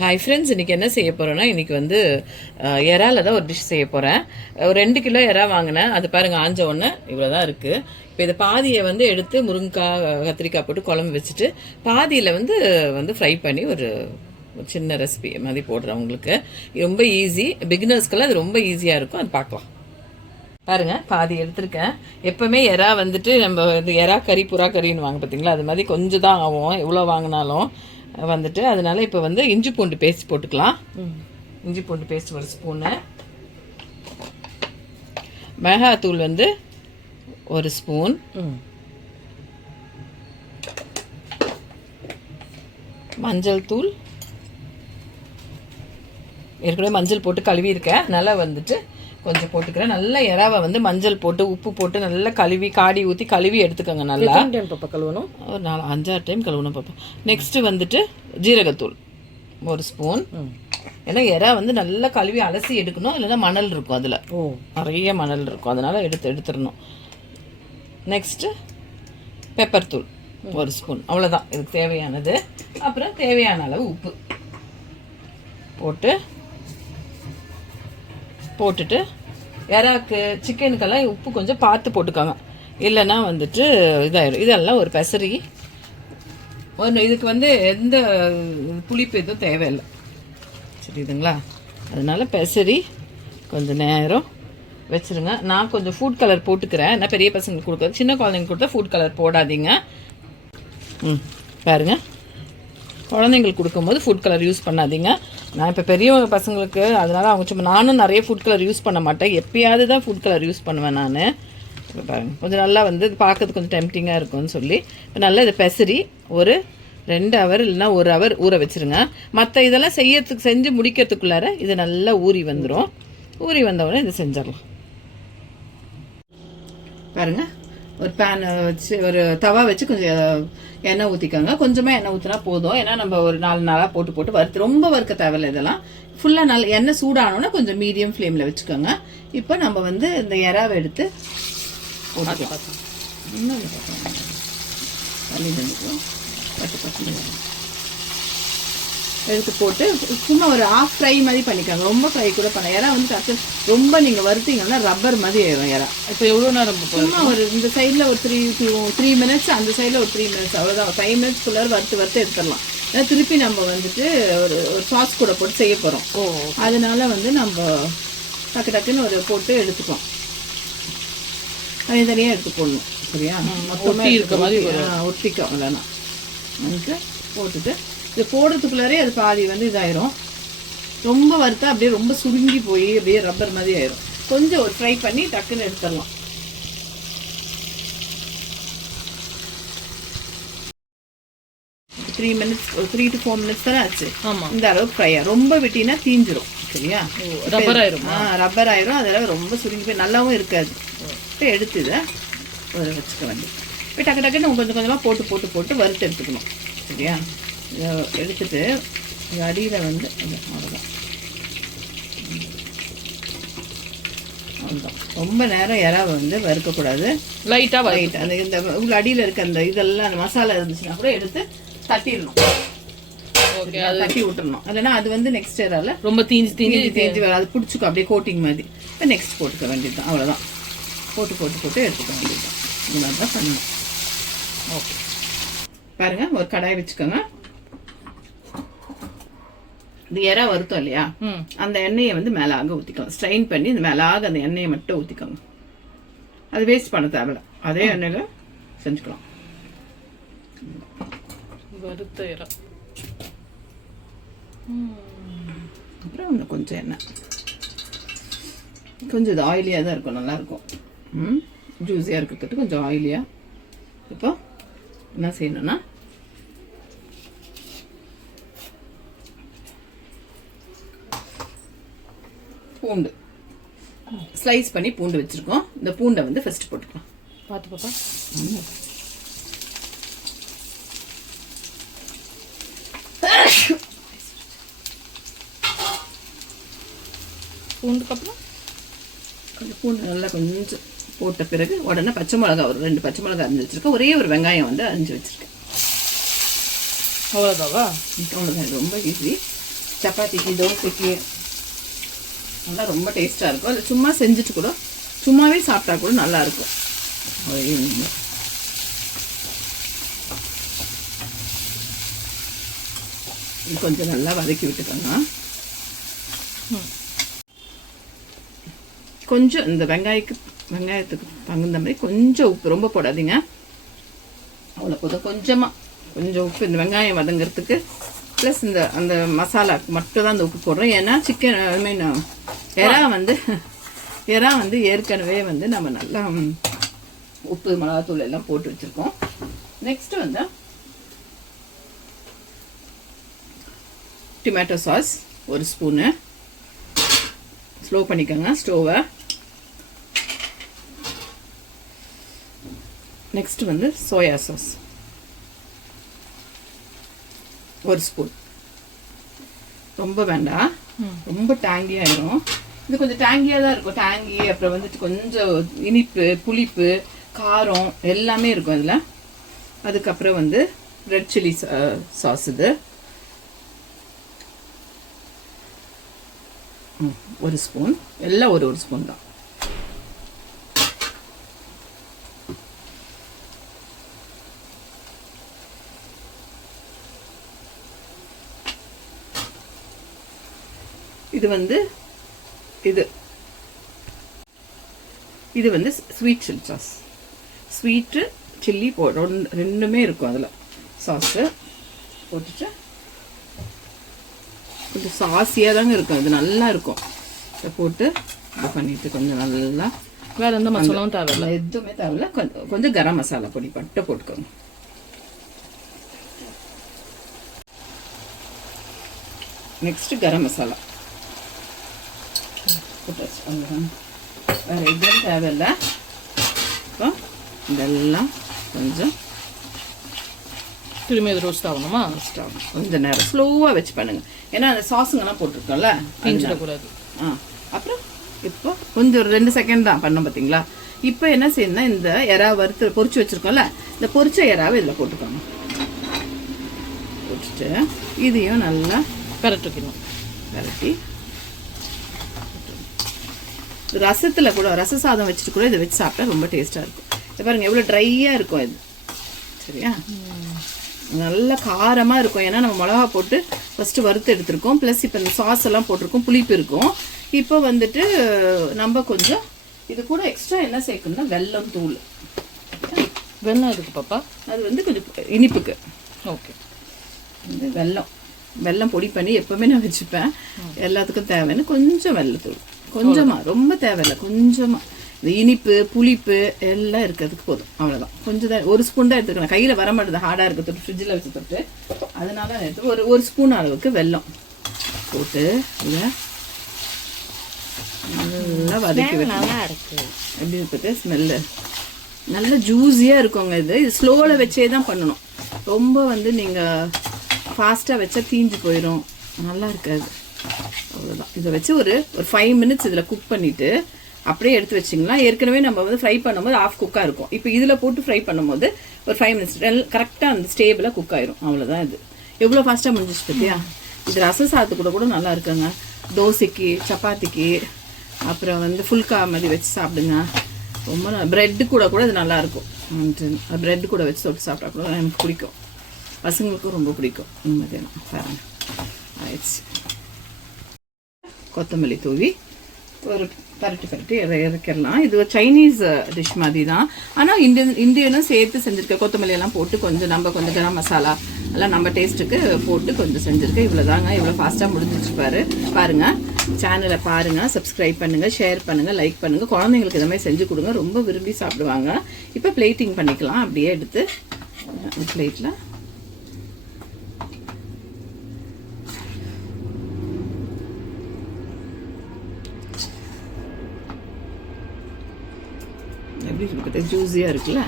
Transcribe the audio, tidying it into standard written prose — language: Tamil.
ஹாய் ஃப்ரெண்ட்ஸ், இன்றைக்கி என்ன செய்ய போகிறேன்னா, இன்றைக்கி வந்து இறால தான் ஒரு டிஷ் செய்ய போகிறேன். ஒரு 2 கிலோ இறா வாங்கினேன். அது பாருங்கள், ஆஞ்ச ஒன்று இவ்வளோ தான் இருக்குது. இப்போ இதை பாதியை வந்து எடுத்து முருங்கைக்காய் கத்திரிக்காய் போட்டு குழம்பு வச்சுட்டு பாதியில் வந்து ஃப்ரை பண்ணி ஒரு சின்ன ரெசிபி மாதிரி போடுறேன். உங்களுக்கு ரொம்ப ஈஸி, பிகினர்ஸ்க்கெல்லாம் அது ரொம்ப ஈஸியாக இருக்கும். அது பார்க்கலாம். பாருங்கள், பாதி எடுத்திருக்கேன். எப்போவுமே இறா வந்துட்டு நம்ம இந்த இறா கறி புறா கறின்னு வாங்க பார்த்தீங்களா, அது மாதிரி கொஞ்சம் தான் ஆகும் எவ்வளோ வாங்கினாலும் வந்துட்டு. அதனால இப்போ வந்து இஞ்சி பூண்டு பேஸ்ட் போட்டுக்கலாம். இஞ்சி பூண்டு பேஸ்ட் 1 ஸ்பூனு, மிளகாத்தூள் வந்து 1 ஸ்பூன், மஞ்சள் தூள் ஏற்கனவே மஞ்சள் போட்டு கழுவி இருக்கேன், அதனால வந்துட்டு கொஞ்சம் போட்டுக்கிறேன். நல்லா இறாவை வந்து மஞ்சள் போட்டு உப்பு போட்டு நல்லா கழுவி காடி ஊற்றி கழுவி எடுத்துக்கோங்க. நல்லா பாப்பா கழுவணும், ஒரு 4-5 டைம் கழுவணும் பாப்பா. நெக்ஸ்ட்டு வந்துட்டு ஜீரகத்தூள் 1 ஸ்பூன். ஏன்னா இறா வந்து நல்லா கழுவி அலசி எடுக்கணும், இல்லைன்னா மணல் இருக்கும், அதில் நிறைய மணல் இருக்கும், அதனால் எடுத்துடணும். நெக்ஸ்ட்டு பெப்பர் தூள் 1 ஸ்பூன், அவ்வளோதான் இதுக்கு தேவையானது. அப்புறம் தேவையான அளவு உப்பு போட்டுட்டு இறாக்கு சிக்கனுக்கெல்லாம் உப்பு கொஞ்சம் பார்த்து போட்டுக்கோங்க, இல்லைன்னா வந்துட்டு இதாயிடும். இதெல்லாம் ஒரு பெசரி இதுக்கு வந்து எந்த புளிப்பு எதுவும் தேவையில்லை, சரிதுங்களா? அதனால பெசரி கொஞ்சம் நேரம் வச்சுருங்க. நான் கொஞ்சம் ஃபுட் கலர் போட்டுக்கிறேன். நான் பெரிய பசங்களுக்கு கொடுக்குறது, சின்ன குழந்தைங்க கொடுத்தா ஃபுட் கலர் போடாதீங்க. பாருங்கள், குழந்தைங்களுக்கு கொடுக்கும்போது ஃபுட் கலர் யூஸ் பண்ணாதீங்க. நான் இப்போ பெரியவங்க பசங்களுக்கு, அதனால் அவங்க சும்மா, நானும் நிறைய ஃபுட் கலர் யூஸ் பண்ண மாட்டேன், எப்பயாவது தான் ஃபுட் கலர் யூஸ் பண்ணுவேன் நான். இப்போ பாருங்கள், கொஞ்சம் நல்லா வந்து பார்க்கறதுக்கு கொஞ்சம் டெம்ப்டிங்காக இருக்கும்னு சொல்லி இப்போ நல்லா இதை பெசரி ஒரு 2 ஹவர் இல்லைன்னா 1 ஹவர் ஊற வச்சுருங்க. மற்ற இதெல்லாம் செஞ்சு முடிக்கிறதுக்குள்ளார இது நல்லா ஊறி வந்துடும். ஊறி வந்தவுடனே இதை செஞ்சிடலாம். பாருங்கள், ஒரு பேன் வச்சு, ஒரு தவா வச்சு கொஞ்சம் எண்ணெய் ஊற்றிக்கோங்க. கொஞ்சமாக எண்ணெய் ஊற்றினா போதும், ஏன்னா நம்ம ஒரு 4 நாளாக போட்டு வறுத்து ரொம்ப வறுக்க தேவையில்லை. இதெல்லாம் ஃபுல்லாக நல்ல எண்ணெய் சூடானோன்னா கொஞ்சம் மீடியம் ஃப்ளேமில் வச்சுக்கோங்க. இப்போ நம்ம வந்து இந்த இறாவை எடுத்து போட்டுக்கலாம். இன்னும் எடுத்து போட்டு சும்மா ஒரு ஆஃப் ஃப்ரை மாதிரி பண்ணிக்காங்க, ரொம்ப ஃப்ரை கூட பண்ண. இறா வந்து டக்கு ரொம்ப நீங்கள் வறுத்தீங்கன்னா ரப்பர் மாதிரி ஆயிடும் இறா. இப்போ எவ்வளோ நேரம்? சும்மா ஒரு இந்த சைடில் ஒரு 3 மினிட்ஸ், அந்த சைடில் ஒரு 3 மினிட்ஸ், அவ்வளோதான். 5 மினிட்ஸ்க்குள்ளார வறுத்து எடுத்துடலாம். ஏன்னா திருப்பி நம்ம வந்துட்டு ஒரு சாஸ் கூட போட்டு செய்ய போகிறோம். அதனால வந்து நம்ம டக்குன்னு ஒரு போட்டு எடுத்துக்கலாம். தனித்தனியாக எடுத்து போடணும், சரியா? மொத்தமாக இருக்க மாதிரி ஒட்டிக்கும். இல்லைன்னா வந்துட்டு போட்டுட்டு இது போடுறதுக்குள்ளாரே அது பாதி வந்து இதாயிரும். ரொம்ப வறுத்தா அப்படியே ரொம்ப சுருங்கி போய் அப்படியே ரப்பர் மாதிரி ஆயிரும். கொஞ்சம் ஒரு ஃப்ரை பண்ணி டக்குன்னு எடுத்துடலாம். ஒரு 3 to 4 மினிட்ஸ் தானே ஆச்சு. இந்த அளவுக்கு ஃப்ரையா, ரொம்ப விட்டினா தீஞ்சிரும், சரியா? ரப்பர் ஆயிரும். அதெல்லாம் ரொம்ப சுருங்கி போய் நல்லாவும் இருக்காது. இப்போ எடுத்து இதை ஒரு வச்சுக்க வேண்டியது. இப்போ டக்குன்னு கொஞ்சம் கொஞ்சமாக போட்டு வறுத்து எடுத்துக்கணும், சரியா? இதை எடுத்துட்டு அடியில் வந்து அவ்வளோதான். ரொம்ப நேரம் இறாவை வந்து வறுக்கக்கூடாது, லைட்டாக அந்த இந்த உள்ள அடியில் இருக்க அந்த இதெல்லாம் அந்த மசாலா இருந்துச்சுன்னா கூட எடுத்து தட்டிடணும், தட்டி விட்டுறணும். இல்லைன்னா அது வந்து நெக்ஸ்ட் இறால ரொம்ப தீஞ்சு வர, அது பிடிச்சிக்கும் அப்படியே கோட்டிங் மாதிரி. இப்போ நெக்ஸ்ட் போட்டுக்க வேண்டியது தான், அவ்வளோதான். போட்டு எடுத்துக்க வேண்டியது தான். இந்த மாதிரி தான் பண்ணணும். ஓகே, பாருங்கள், ஒரு கடாய் வச்சுக்கோங்க. இந்த இறா வருத்தம் இல்லையா, அந்த எண்ணெயை வந்து மேலாக ஊற்றிக்கோங்க. ஸ்ட்ரெயின் பண்ணி இந்த மேலாக அந்த எண்ணெயை மட்டும் ஊற்றிக்கோங்க. அது வேஸ்ட் பண்ண தேவையில்ல, அதே எண்ணெயில் செஞ்சுக்கலாம். வறுத்த இறா. அப்புறம் இன்னும் கொஞ்சம் எண்ணெய், கொஞ்சம் இது ஆயிலியாக தான் இருக்கும், நல்லாயிருக்கும். ஜூஸியாக இருக்கிறதுக்கு கொஞ்சம் ஆயிலியாக. இப்போ என்ன செய்யணும்னா, பூண்டு ஸ்லைஸ் பண்ணி பூண்டு வச்சுருக்கோம். இந்த பூண்டை வந்து ஃபர்ஸ்ட் போட்டுக்கலாம். பார்த்து பாப்பா. பூண்டுக்கு அப்புறம் கொஞ்சம் பூண்டு நல்லா கொஞ்சம் போட்ட பிறகு உடனே பச்சை மிளகா, ஒரு 2 பச்சை மிளகா அரிஞ்சு வச்சுருக்கேன். ஒரே ஒரு வெங்காயம் வந்து அரிஞ்சு வச்சுருக்கேன். அவ்வளோதாவா? அவ்வளோதான், ரொம்ப ஈஸி. சப்பாத்திக்கு தோசைக்கு நல்லா ரொம்ப டேஸ்ட்டாக இருக்கும். அது சும்மா செஞ்சுட்டு கூட சும்மாவே சாப்பிட்டா கூட நல்லாயிருக்கும். கொஞ்சம் நல்லா வதக்கி விட்டுக்கோங்க. கொஞ்சம் இந்த வெங்காயத்துக்கு தகுந்த மாதிரி கொஞ்சம் உப்பு, ரொம்ப போடாதீங்க, அவ்வளோ போதும். கொஞ்சம் உப்பு இந்த வெங்காயம் வதங்கிறதுக்கு. ப்ளஸ் அந்த மசாலாவுக்கு மட்டும் தான் அந்த உப்பு போடுறோம். ஏன்னா சிக்கன் ஐ மீன் எறா வந்து ஏற்கனவே வந்து நம்ம நல்லா உப்பு மிளகாத்தூள் எல்லாம் போட்டு வச்சுருக்கோம். நெக்ஸ்ட்டு வந்து டொமேட்டோ சாஸ் 1 ஸ்பூனு. ஸ்லோ பண்ணிக்கோங்க ஸ்டோவை. நெக்ஸ்ட் வந்து சோயா சாஸ் 1 ஸ்பூன். ரொம்ப வேண்டாம், ரொம்ப டேங்கியாயிடும். இது கொஞ்சம் டேங்கியாக தான் இருக்கும். டேங்கி அப்புறம் வந்துட்டு கொஞ்சம் இனிப்பு, புளிப்பு, காரம் எல்லாமே இருக்கும் அதில். அதுக்கப்புறம் வந்து ரெட் சில்லி சாஸ் இது 1 ஸ்பூன். எல்லாம் ஒரு ஸ்பூன் தான். இது வந்து sweet chilli sauce. Sweet chilli ரெண்டுமே இருக்கும் அதில். சாஸு போட்டுட்டு கொஞ்சம் சாஸியாக தாங்க இருக்கும், அது நல்லா இருக்கும். இதை போட்டு இது பண்ணிட்டு கொஞ்சம் நல்லா, வேறு எந்த மசாலாவும் தேவையில்லை, எதுவுமே தேவையில்ல. கொஞ்சம் கரம் மசாலா பொடி மட்டும் போட்டுக்கோங்க. நெக்ஸ்ட்டு கரம் மசாலா போட்டாச்சு, அவ்வளோதான். வேறு எதுவும் தேவையில்லை. இப்போ இதெல்லாம் கொஞ்சம் திரும்பி அது ரோஸ்ட் ஆகணுமா? ரோஸ்ட் ஆகணும். கொஞ்சம் நேரம் ஸ்லோவாக வச்சு பண்ணுங்க. ஏன்னா அந்த சாஸுங்கெல்லாம் போட்டிருக்கோம்ல, பிஞ்சிடக்கூடாது. அப்புறம் இப்போ கொஞ்சம் ஒரு 2 செகண்ட் தான் பண்ணோம் பார்த்தீங்களா. இப்போ என்ன செய்யணும்னா இந்த எறா வறுத்து பொரிச்சு வச்சுருக்கோம்ல, இந்த பொரிச்ச எறாவை இதில் போட்டுக்கோங்க. போட்டுட்டு இதையும் நல்லா பரட்டிக்கணும். பரட்டி ரசத்தில் கூட, ரச சாதம் வச்சுட்டு கூட இதை வச்சு சாப்பிட்டா ரொம்ப டேஸ்ட்டாக இருக்கும். இதை பாருங்கள் எவ்வளோ ட்ரையாக இருக்கும் இது. சரியா? நல்லா காரமாக இருக்கும். ஏன்னா நம்ம மிளகா போட்டு ஃபஸ்ட்டு வறுத்து எடுத்துருக்கோம். ப்ளஸ் இப்போ இந்த சாஸ் எல்லாம் போட்டிருக்கோம், புளிப்பு இருக்கும். இப்போ வந்துட்டு நம்ம கொஞ்சம் இது கூட எக்ஸ்ட்ரா என்ன சேர்க்கணும்னா வெல்லம் தூள். வெல்லம் எதுக்கு பாப்பா? அது வந்து கொஞ்சம் இனிப்புக்கு. ஓகே. இந்த வெல்லம் பொடி பண்ணி எப்போவுமே நான் வச்சுப்பேன். எல்லாத்துக்கும் தேவைன்னு கொஞ்சம் வெல்லத்தூள், கொஞ்சமாக, ரொம்ப தேவையில்லை, கொஞ்சமாக. இந்த இனிப்பு புளிப்பு எல்லாம் இருக்கிறதுக்கு போதும், அவ்வளோதான். கொஞ்சம் தான், 1 ஸ்பூன் தான் எடுத்துக்கணும். கையில் வர மாட்டேது, ஹார்டாக இருக்க தொட்டு ஃப்ரிட்ஜில் வச்சு தொட்டு. அதனால எடுத்து ஒரு ஸ்பூன் அளவுக்கு வெல்லம் போட்டு இதை நல்லா வதக்கி நல்லா இருக்கு. எப்படி இருக்குது ஸ்மெல்லு? நல்ல ஜூஸியாக இருக்குங்க. இது ஸ்லோவில் வச்சே தான் பண்ணணும். ரொம்ப வந்து நீங்கள் ஃபாஸ்ட்டாக வச்சா தீஞ்சு போயிடும், நல்லா இருக்காது. அவ்வளோதான். இதை வச்சு ஒரு 5 மினிட்ஸ் இதில் குக் பண்ணிவிட்டு அப்படியே எடுத்து வச்சிங்களா. ஏற்கனவே நம்ம வந்து ஃப்ரை பண்ணும்போது ஆஃப் குக்காக இருக்கும். இப்போ இதில் போட்டு ஃப்ரை பண்ணும்போது ஒரு 5 மினிட்ஸ் கரெக்டாக அந்த ஸ்டேபிளாக குக் ஆயிரும். அவ்வளோதான். இது எவ்வளோ ஃபாஸ்ட்டாக முடிஞ்சிச்சு பார்த்தியா? இது ரச சாதத்து கூட நல்லா இருக்குங்க. தோசைக்கு, சப்பாத்திக்கு, அப்புறம் வந்து ஃபுல்கா மாதிரி வச்சு சாப்பிடுங்க. ரொம்ப ப்ரெட்டு கூட இது நல்லாயிருக்கும். ப்ரெட்டு கூட வச்சு தொட்டு சாப்பிட்டா கூட எனக்கு பிடிக்கும், பசங்களுக்கும் ரொம்ப பிடிக்கும். மதியானம் பாருங்க ஆயிடுச்சு. கொத்தமல்லி தூவி ஒரு பரட்டி இறக்கிடலாம். இது ஒரு சைனீஸ் டிஷ் மாதிரி தான், ஆனால் இந்தியனும் சேர்த்து செஞ்சுருக்கேன். கொத்தமல்லி எல்லாம் போட்டு கொஞ்சம் கரம் மசாலா எல்லாம் நம்ம டேஸ்ட்டுக்கு போட்டு கொஞ்சம் செஞ்சுருக்கேன். இவ்வளோ தாங்க. இவ்வளோ ஃபாஸ்ட்டாக முடிஞ்சிச்சு பாருங்கள். சேனலை பாருங்கள், சப்ஸ்கிரைப் பண்ணுங்கள், ஷேர் பண்ணுங்கள், லைக் பண்ணுங்கள். குழந்தைங்களுக்கு இந்த மாதிரி செஞ்சு கொடுங்க, ரொம்ப விரும்பி சாப்பிடுவாங்க. இப்போ பிளேட்டிங் பண்ணிக்கலாம். அப்படியே எடுத்து பிளேட்டில் எப்படி இருக்குது? ஜூஸியாக இருக்குல்ல?